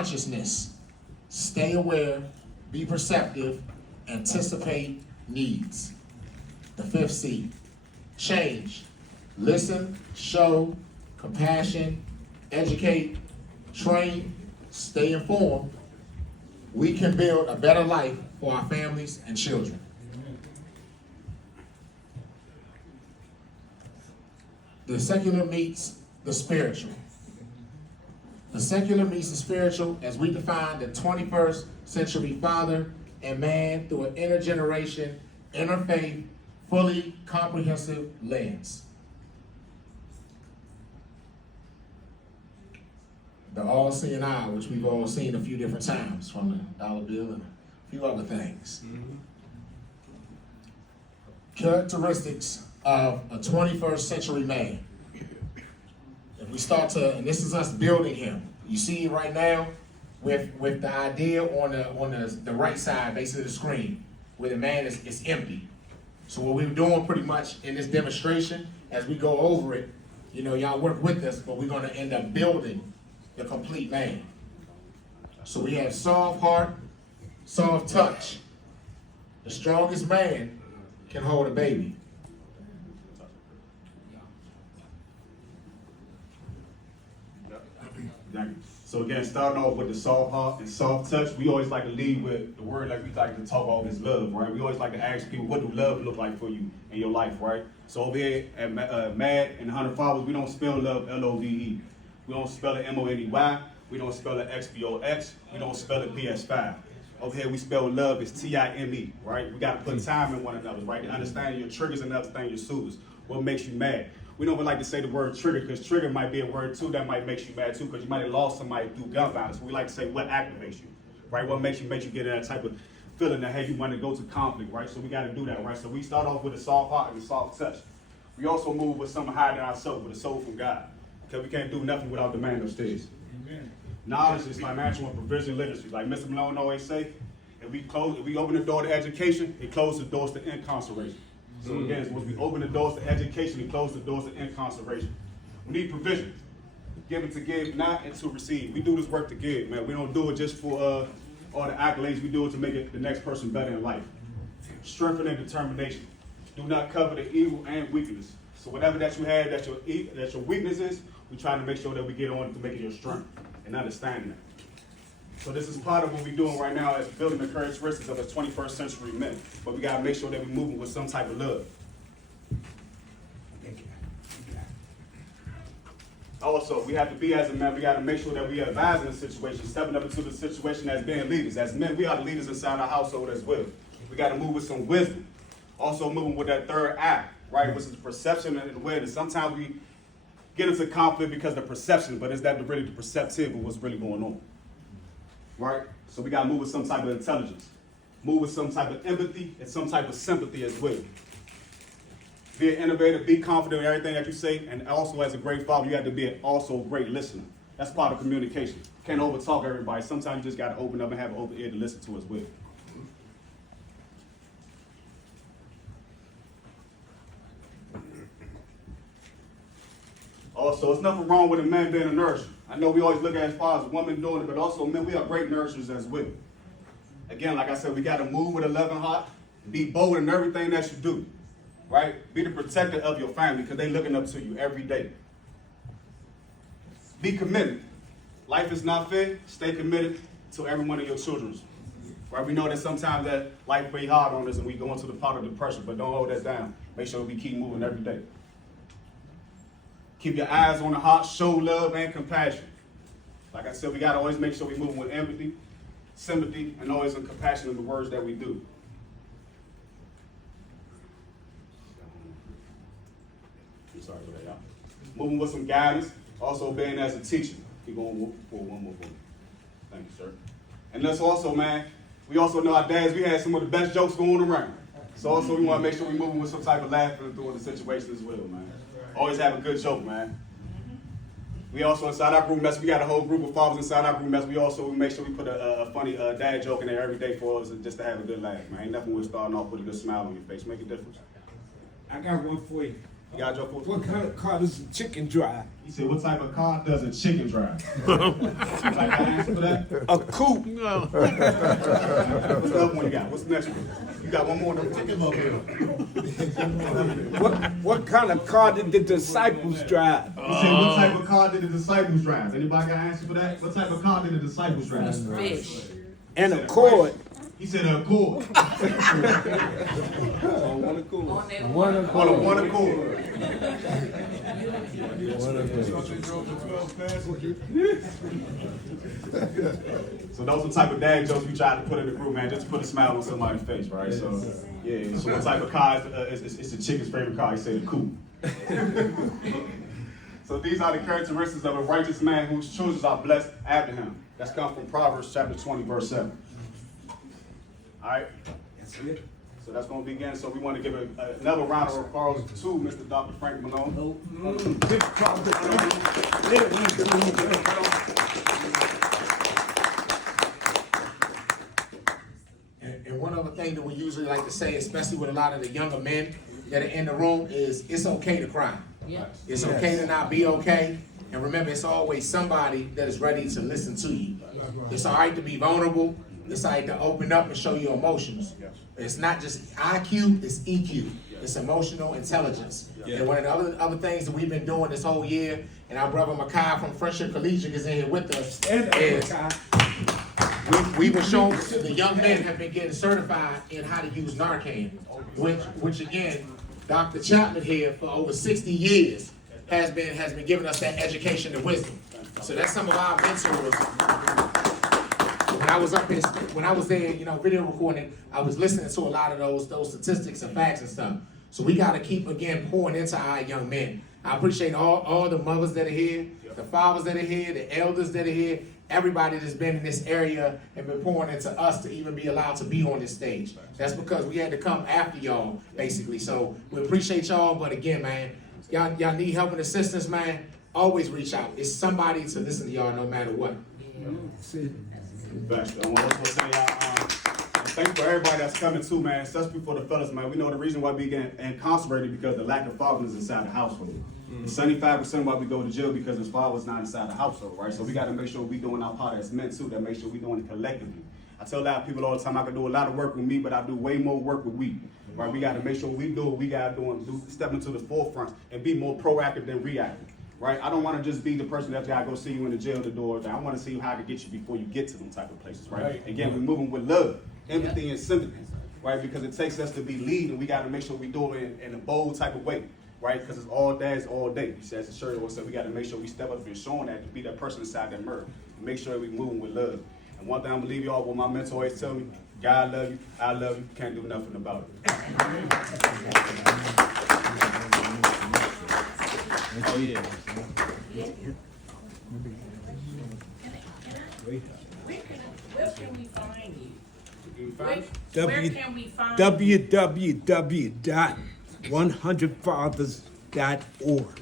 consciousness. Stay aware, be perceptive, anticipate needs. The fifth C, change. Listen, show, compassion, educate, train, stay informed. We can build a better life for our families and children. The secular meets the spiritual. The secular meets the spiritual as we define the 21st century father and man through an intergeneration, interfaith, fully comprehensive lens. The all-seeing eye, which we've all seen a few different times from the dollar bill and a few other things. Characteristics of a 21st century man. If we start to, and this is us building him. You see right now with the idea on the right side, basically the screen, where the man is empty. So what we're doing pretty much in this demonstration, as we go over it, you know, y'all work with us, but we're going to end up building the complete man. So we have soft heart, soft touch. The strongest man can hold a baby. So again, starting off with the soft heart and soft touch, we always like to lead with the word like we like to talk about is love, right? We always like to ask people, what do love look like for you in your life, right? So over here at M.A.D and 100 Followers, we don't spell love L-O-V-E. We don't spell it M-O-N-E-Y. We don't spell it X-B-O-X. We don't spell it PS5. Over here, we spell love is T-I-M-E, right? We got to put time in one another, right? To understand your triggers and understand your soothes. What makes you mad? We don't even like to say the word trigger, because trigger might be a word too that might make you mad too, because you might have lost somebody through gun violence. So we like to say what activates you, right? What makes you get in that type of feeling that, hey, you want to go to conflict, right? So we got to do that, right? So we start off with a soft heart and a soft touch. We also move with something higher than ourselves, with a soul from God, because we can't do nothing without the man upstairs. Amen. Knowledge is financial and provision literacy. Like Mr. Malone always say, if we open the door to education, it closes the doors to incarceration. So again, once we open the doors to education, we close the doors to incarceration. We need provision. Giving to give, not and to receive. We do this work to give, man. We don't do it just for all the accolades. We do it to make it the next person better in life. Strength and determination. Do not cover the evil and weakness. So whatever that you have that your weakness is, we try to make sure that we get on to make it your strength and understand that. So this is part of what we're doing right now, is building the characteristics of a 21st century men. But we gotta make sure that we're moving with some type of love. Also, we have to be as a man, we gotta make sure that we are advising the situation, stepping up into the situation as being leaders. As men, we are the leaders inside our household as well. We gotta move with some wisdom. Also moving with that third eye, right, which is perception and awareness. Sometimes we get into conflict because of the perception, but is that really the perceptive of what's really going on? Right? So we got to move with some type of intelligence. Move with some type of empathy and some type of sympathy as well. Be an innovator, be confident in everything that you say, and also as a great father, you have to be also a great listener. That's part of communication. Can't overtalk everybody. Sometimes you just got to open up and have an open ear to listen to as well. Also, there's nothing wrong with a man being a nurse. I know we always look at it as far as women doing it, but also men, we are great nurses as well. Again, like I said, we got to move with a loving heart, be bold in everything that you do, right? Be the protector of your family, because they're looking up to you every day. Be committed. Life is not fair. Stay committed to every one of your children. Right? We know that sometimes that life pretty hard on us and we go into the part of depression, but don't hold that down. Make sure we keep moving every day. Keep your eyes on the heart, show love and compassion. Like I said, we got to always make sure we move with empathy, sympathy, and always in compassion in the words that we do. I'm sorry for that, y'all. Moving with some guidance, also being as a teacher. Keep going for one more point. Thank you, sir. And let's also, man, we also know our dads, we had some of the best jokes going around. So also we want to make sure we're moving with some type of laughter through the situation as well, man. Always have a good joke, man. We also, inside our group mess, we got a whole group of fathers inside our group mess. We make sure we put a funny dad joke in there every day for us just to have a good laugh, man. Ain't nothing with starting off with a good smile on your face. Make a difference. I got one for you. You got your foot. What kind of car does a chicken drive? He said, what type of car does a chicken drive? You like that answer for that? A coupe. What's the other one you got? What's the next one? You got one more? What kind of car did the disciples drive? He said, what type of car did the disciples drive? Anybody got an answer for that? What type of car did the disciples drive? Fish. And a cord. He said an Accord. On On a one Accord. So those are the type of dad jokes we try to put in the group, man, just to put a smile on somebody's face, right? So, yeah, so what type of car is the chicken's favorite car? He said a coupe. So these are the characteristics of a righteous man whose children are blessed after him. That's come from Proverbs chapter 20, verse 7. All right? So that's going to begin. So we want to give another round of applause to Mr. Dr. Frank Malone. And one other thing that we usually like to say, especially with a lot of the younger men that are in the room, is it's okay to cry. Yeah. It's okay to not be okay. And remember, it's always somebody that is ready to listen to you. It's all right to be vulnerable. It's all right to open up and show your emotions. It's not just IQ, it's EQ. It's emotional intelligence. And one of the other things that we've been doing this whole year, and our brother Makai from Friendship Collegiate is in here with us, is we've been showing the young men have been getting certified in how to use Narcan, which again, Dr. Chapman here for over 60 years has been giving us that education and wisdom. So that's some of our mentors. When I was there, video recording, I was listening to a lot of those statistics and facts and stuff. So we got to keep, again, pouring into our young men. I appreciate all the mothers that are here, the fathers that are here, the elders that are here, everybody that's been in this area and been pouring into us to even be allowed to be on this stage. That's because we had to come after y'all, basically. So we appreciate y'all, but again, man, y'all need help and assistance, man. Always reach out. It's somebody to listen to y'all no matter what. Thanks. I want to also say, thanks for everybody that's coming too, man. Especially for the fellas, man. We know the reason why we get incarcerated because the lack of fathers inside the household. 75% why we go to jail because his father's not inside the household, right? So we got to make sure we doing our part as men too. That make sure we doing it collectively. I tell a lot of people all the time I can do a lot of work with me, but I do way more work with we. Right? We got to make sure we do what we got to do, step into the forefront and be more proactive than reactive. Right? I don't want to just be the person that gotta go see you in the jail the door. I want to see how to get you before you get to them type of places, right? Again, we're moving with love, empathy, and sympathy, right? Because it takes us to be lead, and we got to make sure we do it in a bold type of way, right? Because it's all dads all day. He says, "Sure." So we got to make sure we step up and showing that to be that person inside that mirror. Make sure we moving with love. And one thing I'm gonna leave y'all with my mentor always tell me: God love you, I love you. Can't do nothing about it. Oh, yeah. Where can we find you? Where can we find you? www.100fathers.org.